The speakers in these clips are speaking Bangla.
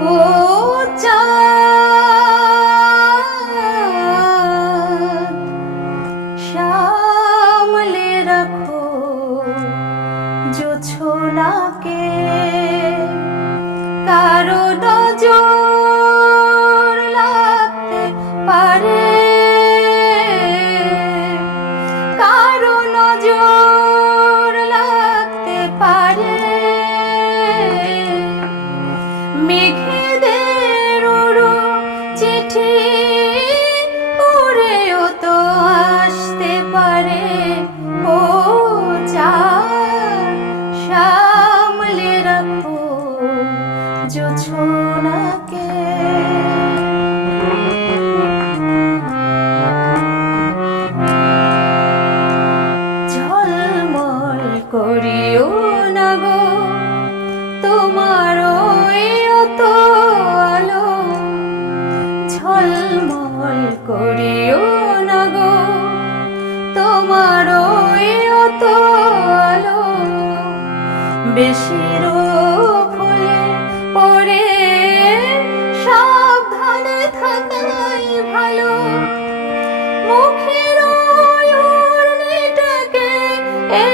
ও চাঁদ, সামলে রাখো জোছনাকে, কারো নজর লাগতে পারে, কারো নজর লাগতে পারে। মেঘেদের উড়ো চিঠি উড়েও তো আসতে পারে। ও চাঁদ, সামলে রাখো জোছনাকে। ঝলমল করিও না গো তোমার তো আলো, ঝলমল করিও না গো তোমার তো আলো। বেশির ফুলে পড়ে সাবধানে থাকাই ভালো। মুখের ওড়নিটাকে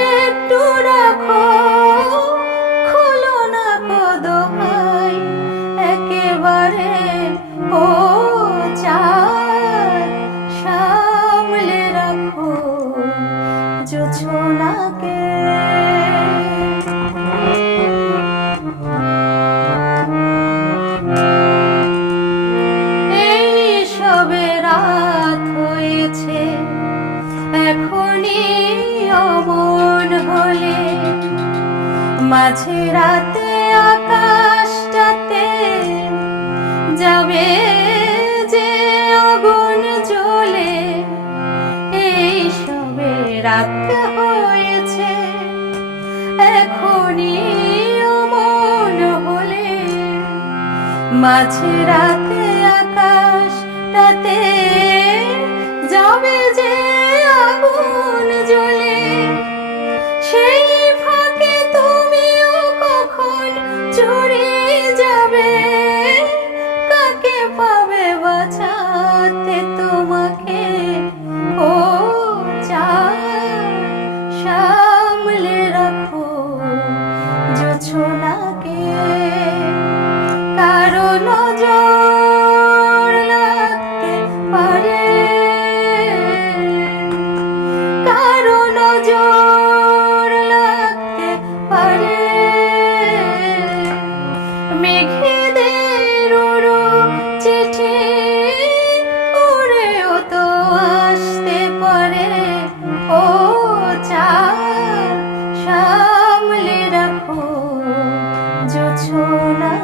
একটু রাখো, খোলো না দোহাই একেবারে। ও চাঁদ, সামলে রাখো জোছনাকে। এই সবে রাত হয়েছে, এখনই অমন হলে মাঝে রাতে আকাশটাতে যাবে যে আগুন জ্বলে। এই সবে রাত হয়েছে, এখনই অমন হলে মাঝে রাতে আকাশটাতে যাবে যে আগুন জ্বলে। সেই ফাঁকে তুমিও কখন চড়ে যাবে, কাকে পাবে বাঁচাতে তোমাকে। ও চাঁদ, সামলে রাখো জোছনাকে, কারো নজর লাগতে পারে, কারো নজর লাগতে পারে। মেঘেদের উড়ো চিঠি উড়েও তো আসতে পারে। ও চাঁদ, সামলে রাখো জোছনা।